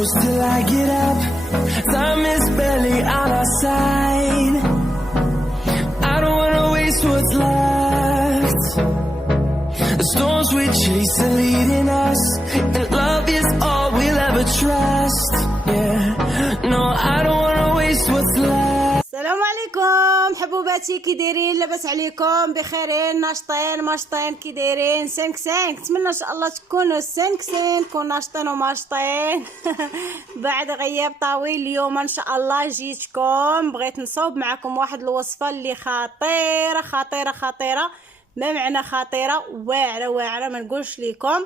close till I get up. Time is barely on our side. I don't wanna waste what's left. The storms we chase are leading us, and love is all we'll ever trust. Yeah, no, I don't wanna waste what's left. السلام عليكم حبوباتي، كي دايرين؟ لاباس عليكم؟ بخيرين؟ ناشطين ماشطين؟ كي دايرين؟ 5 نتمنى ان شاء الله تكونوا 5 نكون ناشطين وماشطين. بعد غياب طويل اليوم ان شاء الله جيتكم، بغيت نصوب معكم واحد الوصفه اللي خطيره خطيره خطيره، ما معنى خطيره؟ واعره واعره ما نقولش لكم.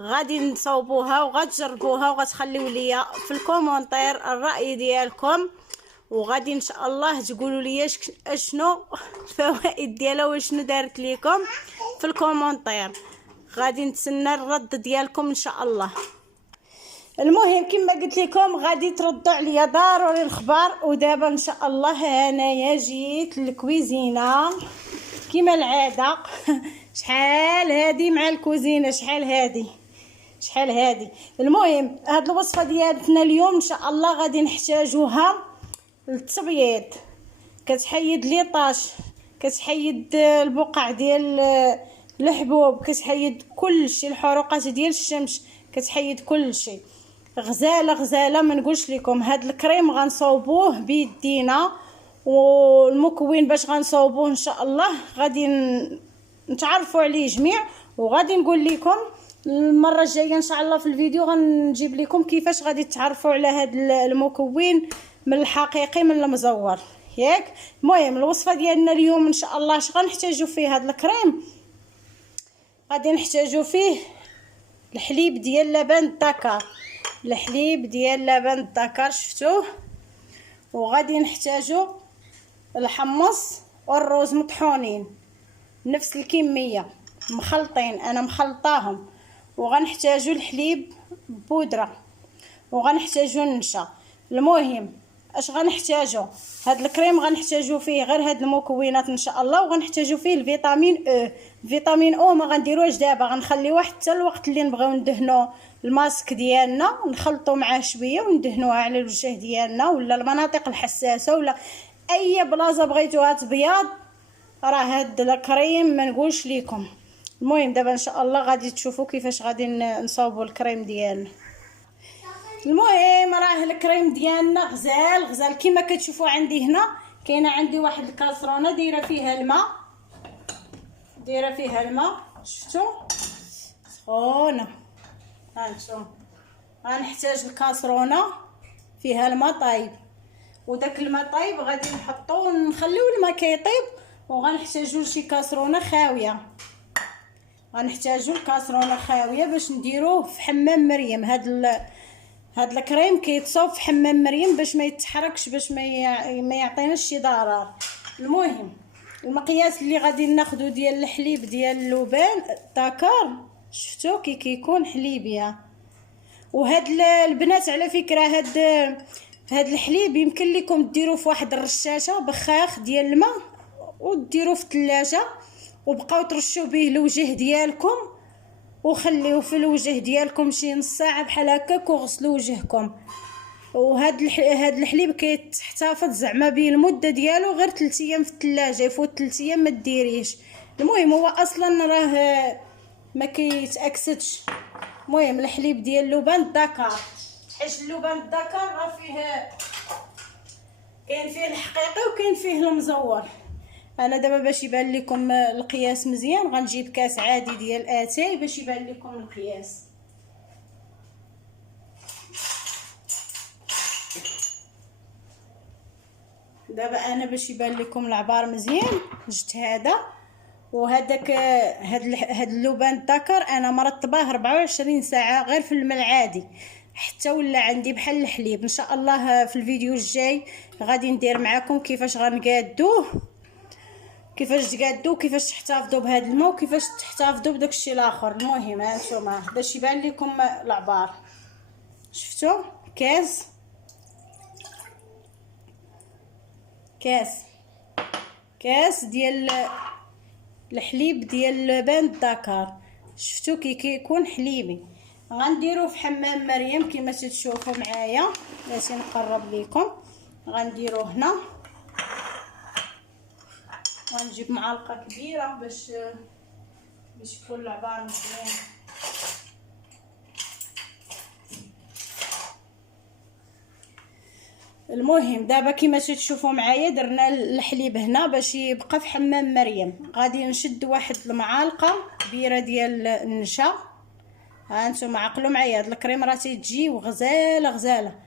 غادي نصوبوها وغتجربوها وغتخليو ليا في الكومونتير الراي ديالكم، وغادي ان شاء الله تقولوا لي اشنو الفوائد ديالها وشنو دارت ليكم في الكومونتير. غادي نتسنى الرد ديالكم ان شاء الله. المهم كما قلت لكم غادي تردوا عليا ضروري الخبر. ودابا ان شاء الله انايا جيت للكويزينه كما العاده. شحال هادي مع الكوزينه، شحال هادي. المهم هاد الوصفه ديالتنا اليوم ان شاء الله غادي نحتاجوها للتبييض. كتحيد ليطاش، كتحيد البقع ديال الحبوب، كتحيد كلشي، الحروقات ديال الشمس، كتحيد كلشي. غزاله ما نقولش لكم. هاد الكريم غنصوبوه بيدينا، والمكون باش غنصوبوه ان شاء الله غادي نتعرفوا عليه جميع، وغادي نقول لكم المره الجايه ان شاء الله في الفيديو غنجيب لكم كيفاش غادي تعرفوا على هاد المكون من الحقيقي من المزور ياك. المهم الوصفه ديالنا اليوم ان شاء الله اش غنحتاجو فيه؟ هاد الكريم غادي نحتاجو فيه الحليب ديال لبن الدكر، الحليب ديال لبن الدكر شفتوه. وغادي نحتاجو الحمص والروز مطحونين نفس الكميه مخلطين، انا مخلطاهم. وغنحتاجو الحليب بودره، وغنحتاجو النشا. المهم اش غنحتاجو؟ هاد الكريم غنحتاجو فيه غير هاد المكونات ان شاء الله، وغنحتاجو فيه الفيتامين او. فيتامين او ما غنديروهش دابا، غنخليوه حتى الوقت اللي نبغيو ندهنو الماسك ديالنا، نخلطو معاه شويه وندهنوها على الوجه ديالنا ولا المناطق الحساسه ولا اي بلاصه بغيتوها تبيض. راه هاد الكريم ما نقولش لكم. المهم دابا ان شاء الله غادي تشوفوا كيفاش غادي نصاوبوا الكريم ديالنا. المهم راه الكريم ديالنا غزال كما كتشوفوا. عندي هنا كاينه عندي واحد الكاسرونه دايره فيها الماء، شفتوا سخونه. هانتوما غنحتاج الكاسرونه فيها الماء طايب، وداك الماء طايب غادي نحطو ونخليو الماء كيطيب. وغنحتاجو لشي كاسرونه خاويه، غنحتاجو الكاسرونه خاويه باش نديروه في حمام مريم. هاد الكريم كيتصاوب في حمام مريم باش ما يتحركش، باش ما يعطيناش شي ضرر. المهم المقياس اللي غادي ناخذو ديال الحليب ديال اللبان الدكر، شفتو كي كيكون حليبيه. وهاد البنات على فكره هاد الحليب يمكن لكم ديروه في واحد الرشاشه بخاخ ديال الماء وديروه في الثلاجه، وبقاو ترشوا به الوجه ديالكم، وخليوه في الوجه ديالكم شي نص ساعه بحال هكاك وغسلوا وجهكم. وهاد الحليب كيتحتفظ زعما به المده ديالو غير 3 ايام في الثلاجه، يفوت 3 ايام ما ديريش. المهم هو اصلا راه ما كيتاكسدش. المهم الحليب ديال اللبان الدكر، حيت اللبان الدكر راه كاين فيه الحقيقي وكاين فيه المزور. انا دابا باش يبان لكم القياس مزيان غنجيب كاس عادي ديال اتاي باش يبان لكم القياس. دابا انا باش يبان لكم العبار مزيان جبت هذا وهذاك. هاد اللبان الدكر انا مرطباه 24 ساعه غير في الماء العادي حتى ولا عندي بحال الحليب. ان شاء الله في الفيديو الجاي غادي ندير معكم كيفاش غنقادوه، كيفاش تقادو، كيفاش تحتفظوا بهذا الماء، وكيفاش تحتفظوا بداك الشيء الاخر. المهم هانتوما باش يبان لكم العبار، شفتوا كاس ديال الحليب ديال اللبان الدكر، شفتوا كي كيكون حليبي. غنديرو في حمام مريم كما تشوفوا معايا. بلاتي نقرب لكم. غنديرو هنا، غنجيب معلقه كبيره باش يكون العبار مزيان. المهم دابا كما تشوفوا معايا درنا الحليب هنا باش يبقى في حمام مريم. غادي نشد واحد المعالقه كبيره ديال النشا. ها انتم عقلوا معايا، هاد الكريم راه تيجي وغزاله غزاله.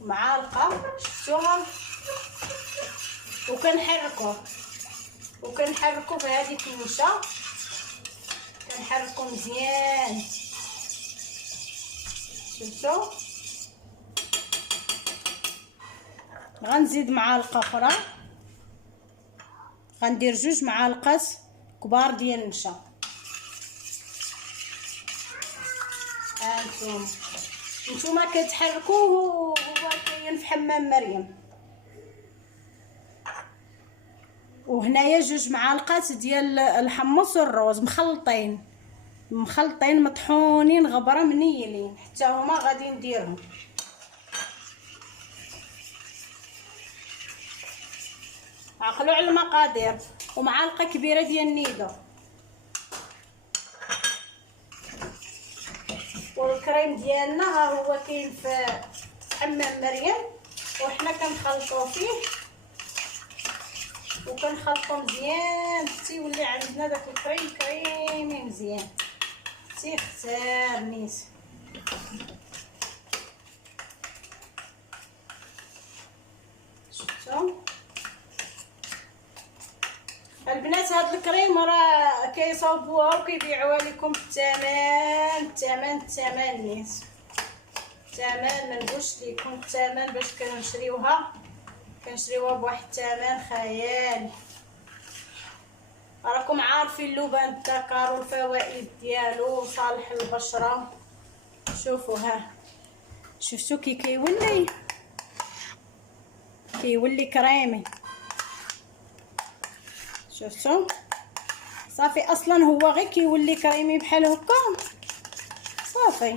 معالقه شفتوها، وكنحركوه بهذيك النشا، كنحركو مزيان. شفتوا؟ غنزيد معالقه اخرى، غندير 2 معالق كبار ديال النشا. هانتوما كتحركوه هو كاين في حمام مريم. وهنايا 2 معالق ديال الحمص والروز مخلطين مطحونين غبره منيلين، حتى هما غادي نديرهم. عقلوا على المقادير. ومعلقه كبيره ديال النيدو. والكريم ديالنا ها هو كاين في حمام مريم، وحنا كنخلطوه فيه وكنخلطو مزيان حتى يولي عندنا داك الكريم كريمي مزيان تيختار نيت. شفتوا البنات؟ هاد الكريم راه كيصاوبوها وكيبيعوها لكم بالثمن نيت. الثمن ما نقولش لكم الثمن باش كنشريوها بواحد الثمن خيالي. راكم عارفين اللبن الذكر والفوائد ديالو صالح للبشره. شوفوا ها، شفتوا كي كيولي كريمي. شفتوا صافي؟ اصلا هو غير كيولي كريمي بحال هكا صافي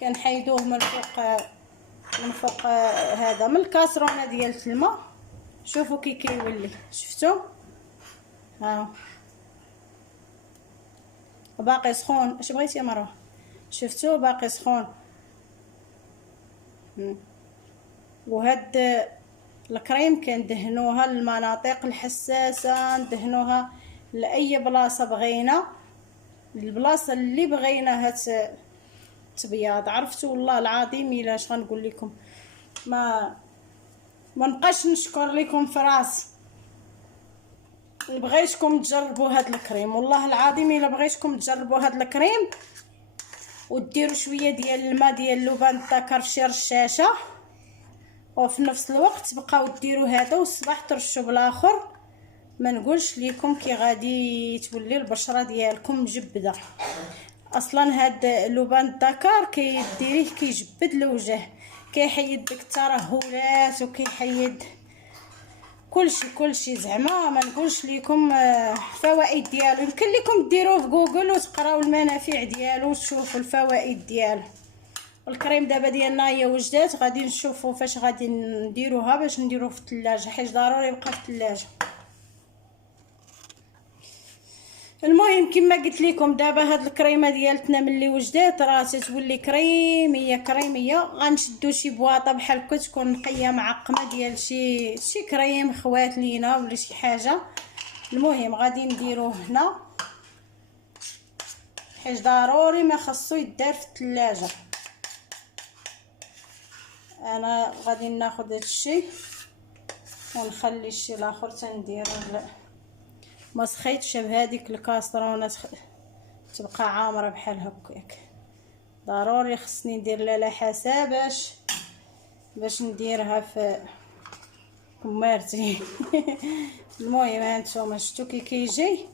كنحيدوه من فوق هذا من الكاسرونه ديال الماء. شوفوا كي كيولي. شفتوا؟ ها باقي سخون. اش بغيتي يا مروه؟ شفتوا باقي سخون. وهاد الكريم كندهنوها للمناطق الحساسه، ندهنوها لاي بلاصه بغينا، البلاصه اللي بغيناها تبياض. عرفتوا والله العظيم الا اش غنقول لكم، ما نبقاش نشكر لكم في راسي. بغيتكم تجربوا هاد الكريم، والله العظيم الا بغيتكم تجربوا هاد الكريم وديروا شويه ديال الماء ديال اللبن الذكر في شي رشاشه، وفي نفس الوقت تبقاو ديروا هذا والصباح ترشوا بالاخر. ما نقولش لكم كي غادي تولي البشره ديالكم مجبده. اصلا هاد اللبن الذكر كيديريه كيجبد الوجه، كيحيد ديك الترهلات وكيحيد كلشي زعما. ما نقولش لكم الفوائد ديالو، يمكن لكم ديروه في جوجل وتقراو المنافع ديالو وتشوفوا الفوائد ديالو. الكريم دابا ديالنا هي وجدات، غادي نشوفوا فاش غادي نديروها باش نديروه في الثلاجه، حيت ضروري يبقى في الثلاجه. المهم كما قلت لكم دابا هاد الكريمه ديالتنا ملي وجدات راه تتولي كريميه. غنشدو شي بواطه بحال هكا تكون نقيه معقمه ديال شي كريم خوات لينا ولا شي حاجه. المهم غادي نديروه هنا حيت ضروري ما خصو يدار في الثلاجه. انا غادي ناخذ هادشي ونخلي الشيء الاخر تندير ما سخيتش بهذيك الكاسرونه تبقى عامره بحال هكاك. ضروري خصني ندير لها حساب باش نديرها في كمارتي. المهم هانتوما شفتوا كي كيجي،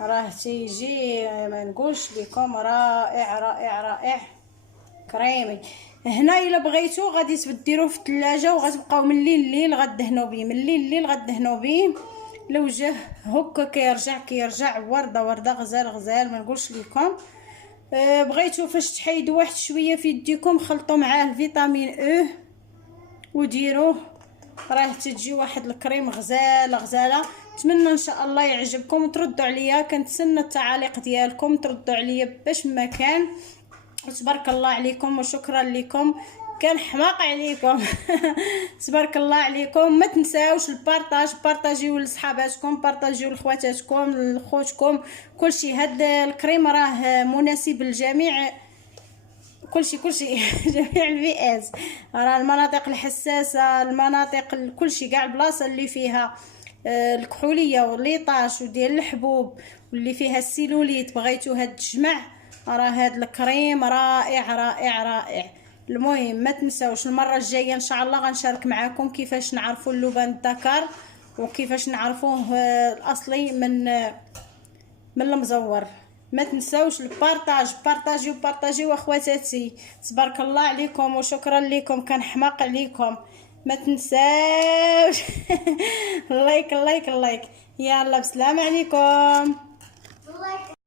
راه تيجي ما نقولش لكم رائع كريمي. هنا الا بغيتو غادي تديروه في الثلاجه وغتبقاو من الليل غدهنوا بيه، لو جه هكا كيرجع ورده غزال ما نقولش لكم. بغيتو فاش تحيدوا واحد شويه في يديكم خلطوا معاه الفيتامين او وديروه، راه تجي واحد الكريم غزاله. نتمنى ان شاء الله يعجبكم وتردوا عليا، كنتسنى التعاليق ديالكم تردوا عليا باش ما كان. تبارك الله عليكم وشكرا لكم، كان حماق عليكم. تبارك الله عليكم. ما تنساوش البارطاج، بارطاجيو لصحاباتكم، بارطاجيو لخواتاتكم لخوتكم، كلشي. هاد الكريم راه مناسب للجميع، كلشي جميع الفئات، راه المناطق الحساسه، المناطق كلشي، كاع البلاصه اللي فيها الكحوليه والليطاش وديال الحبوب واللي فيها السيلوليت بغيتو هاد الجمع، راه هاد الكريم رائع. المهم ما تنساوش المره الجايه ان شاء الله غنشارك معكم كيفاش نعرفوا اللبان الذكر وكيفاش نعرفوه الاصلي من المزور. ما تنساوش البارطاج، بارطاجيو اخواتاتي. تبارك الله عليكم وشكرا لكم، كان حماق عليكم. ما تنساوش. لايك. يلا بسلام عليكم.